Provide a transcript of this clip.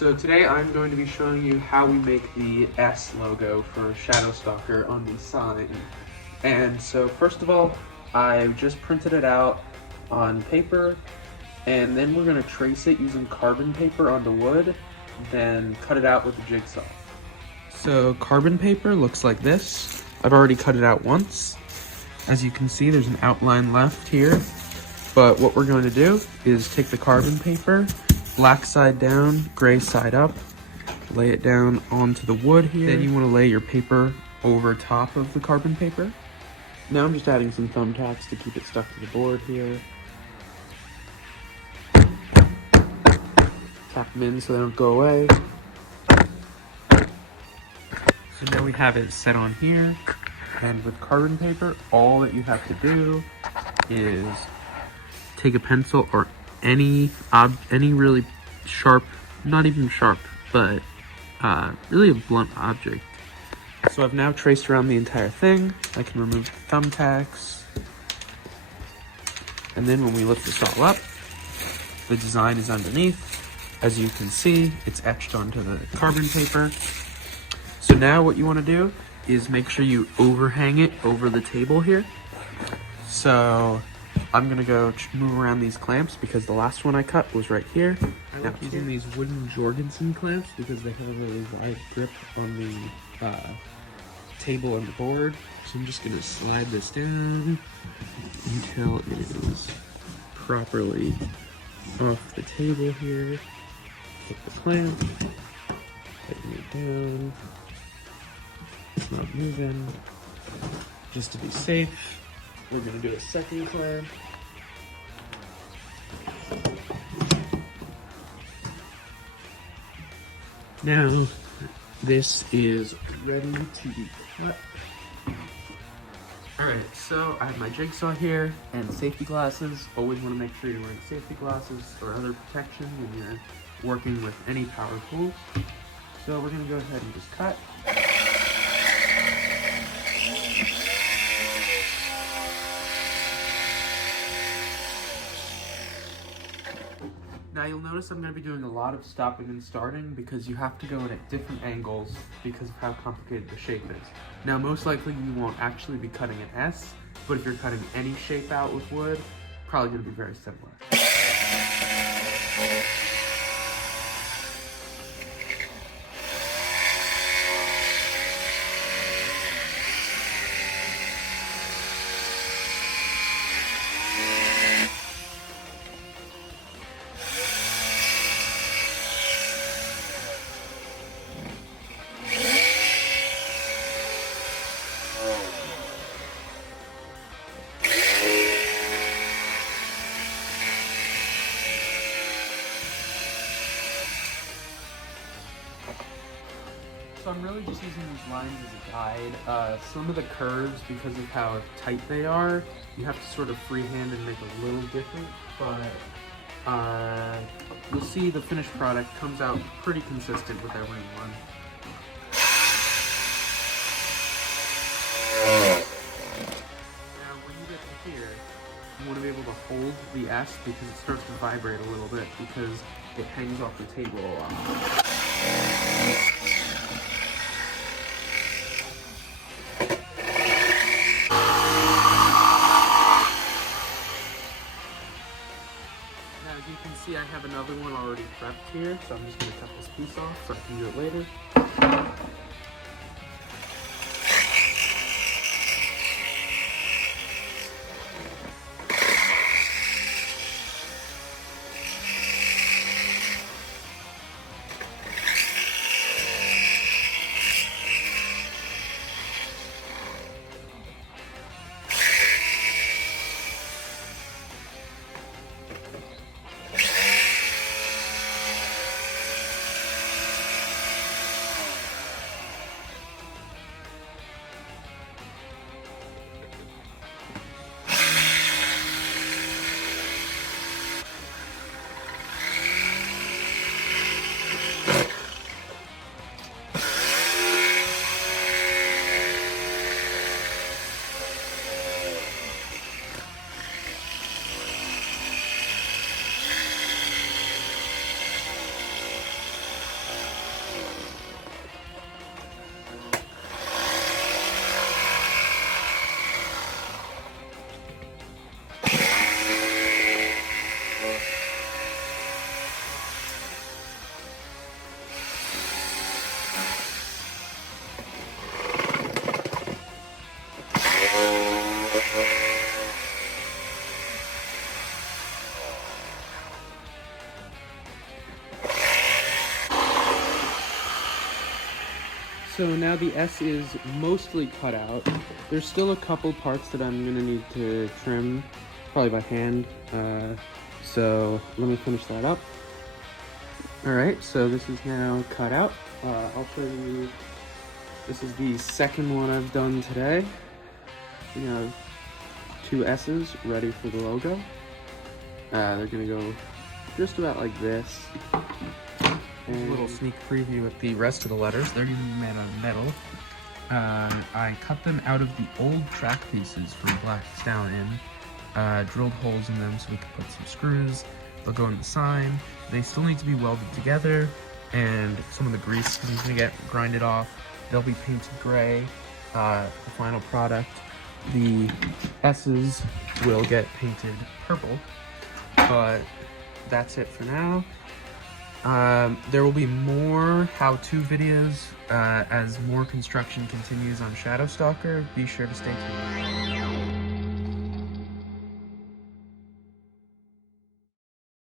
So today I'm going to be showing you how we make the S logo for Shadow Stalker on the sign. And so first of all, I just printed it out on paper, and then we're going to trace it using carbon paper onto wood, then cut it out with a jigsaw. So carbon paper looks like this. I've already cut it out once. As you can see, there's an outline left here. But what we're going to do is take the carbon paper, black side down, gray side up, lay it down onto the wood here. Then you want to lay your paper over top of the carbon paper. Now I'm just adding some thumbtacks to keep it stuck to the board here. Tap them in so they don't go away. So now we have it set on here. And with carbon paper, all that you have to do is take a pencil or any really sharp, not even sharp, but really a blunt object. So I've now traced around the entire thing. I can remove the thumbtacks. And then when we lift this all up, the design is underneath. As you can see, it's etched onto the carbon paper. So now what you want to do is make sure you overhang it over the table here. So I'm gonna go move around these clamps because the last one I cut was right here. I like using these wooden Jorgensen clamps because they have a really wide grip on the table and the board. So I'm just gonna slide this down until it is properly off the table here. Take the clamp, tighten it down. It's not moving. Just to be safe, we're gonna do a second clamp. Now, this is ready to be cut. Alright, so I have my jigsaw here and safety glasses. Always want to make sure you're wearing safety glasses or other protection when you're working with any power tools. So we're gonna go ahead and just cut. Now you'll notice I'm going to be doing a lot of stopping and starting because you have to go in at different angles because of how complicated the shape is. Now most likely you won't actually be cutting an S, but if you're cutting any shape out with wood, probably going to be very similar. So I'm really just using these lines as a guide. Some of the curves, because of how tight they are, you have to sort of freehand and make a little different, but you'll see the finished product comes out pretty consistent with everyone. Now when you get to here, you want to be able to hold the S because it starts to vibrate a little bit because it hangs off the table a lot. As you can see, I have another one already prepped here, so I'm just going to cut this piece off so I can do it later. so now the S is mostly cut out. There's still a couple parts that I'm gonna need to trim, probably by hand. So let me finish that up. All right, so this is now cut out. I'll show you, this is the second one I've done today. We have 2 S's ready for the logo. They're gonna go just about like this. And a little sneak preview with the rest of the letters. They're gonna be made out of metal. I cut them out of the old track pieces from Black Stallion, drilled holes in them so we could put some screws. They'll go in the sign. They still need to be welded together, and some of the grease is gonna get grinded off. They'll be painted gray. The final product, the S's will get painted purple, but that's it for now. There will be more how-to videos as more construction continues on Shadow Stalker. Be sure to stay tuned.